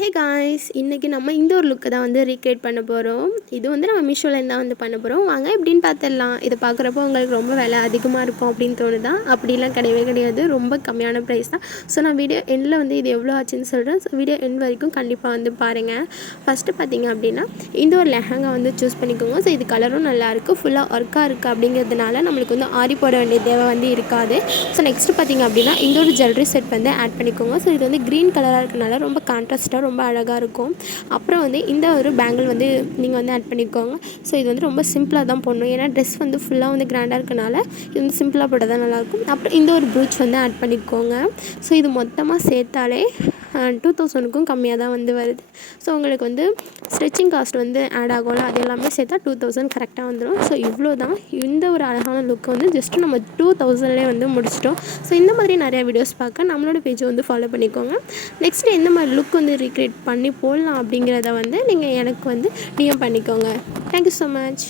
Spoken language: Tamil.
ஹே காய்ஸ், இன்றைக்கி நம்ம இந்த ஒரு லுக்கை தான் வந்து ரீக்ரியேட் பண்ண போகிறோம். இது வந்து நம்ம மீஷோலேருந்து தான் வந்து பண்ண போகிறோம். வாங்க எப்படின்னு பார்த்துடலாம். இதை பார்க்குறப்போ உங்களுக்கு ரொம்ப விலை அதிகமாக இருக்கும் அப்படின்னு தோணுதா? அப்படிலாம் கிடையவே கிடையாது. ரொம்ப கம்மியான ப்ரைஸ் தான். ஸோ நான் வீடியோ எண்டில் வந்து இது எவ்வளோ ஆச்சுன்னு சொல்கிறேன். ஸோ வீடியோ எண்ட் வரைக்கும் கண்டிப்பாக வந்து பாருங்கள். ஃபஸ்ட்டு பார்த்தீங்க அப்படின்னா இந்த ஒரு லெஹங்கா வந்து சூஸ் பண்ணிக்கோங்க. ஸோ இது கலரும் நல்லாயிருக்கு, ஃபுல்லாக ஒர்க்காக இருக்குது அப்படிங்கிறதுனால நம்மளுக்கு வந்து ஆரி போட வேண்டிய தேவை வந்து இருக்காது. ஸோ நெக்ஸ்ட்டு பார்த்தீங்க அப்படின்னா இந்த ஒரு ஜுவல்லரி செட் வந்து ஆட் பண்ணிக்கோங்க. ஸோ இது வந்து க்ரீன் கலராக இருக்கனால ரொம்ப கான்ட்ராஸ்ட்டாக ரொம்ப அழகாக இருக்கும். அப்புறம் வந்து இந்த ஒரு பேங்கிள் வந்து நீங்கள் வந்து ஆட் பண்ணிக்கோங்க. ஸோ இது வந்து ரொம்ப சிம்பிளாக தான் போடணும். ஏன்னா ட்ரெஸ் வந்து ஃபுல்லாக வந்து கிராண்டாக இருக்கனால இது வந்து சிம்பிளாக போட்டால் தான் நல்லாயிருக்கும். அப்புறம் இந்த ஒரு ப்ரூச் வந்து ஆட் பண்ணிக்கோங்க. ஸோ இது மொத்தமாக சேர்த்தாலே 2000க்கும் கம்மியாக தான் வந்து வருது. ஸோ உங்களுக்கு வந்து ஸ்டிச்சிங் காஸ்ட் வந்து ஆட் ஆகும்ல, அது எல்லாமே சேர்த்தா 2000 கரெக்டாக வந்துடும். ஸோ இவ்வளோ தான். இந்த ஒரு அழகான லுக்கை வந்து ஜஸ்ட்டு நம்ம 2000லேயே வந்து முடிச்சிட்டோம். ஸோ இந்த மாதிரி நிறையா வீடியோஸ் பார்க்க நம்மளோட பேஜை வந்து ஃபாலோ பண்ணிக்கோங்க. நெக்ஸ்ட்டு எந்த மாதிரி லுக் வந்து ரீக்ரியேட் பண்ணி போடலாம் அப்படிங்கிறத வந்து நீங்கள் எனக்கு வந்து டிஎம் பண்ணிக்கோங்க. Thank you so much.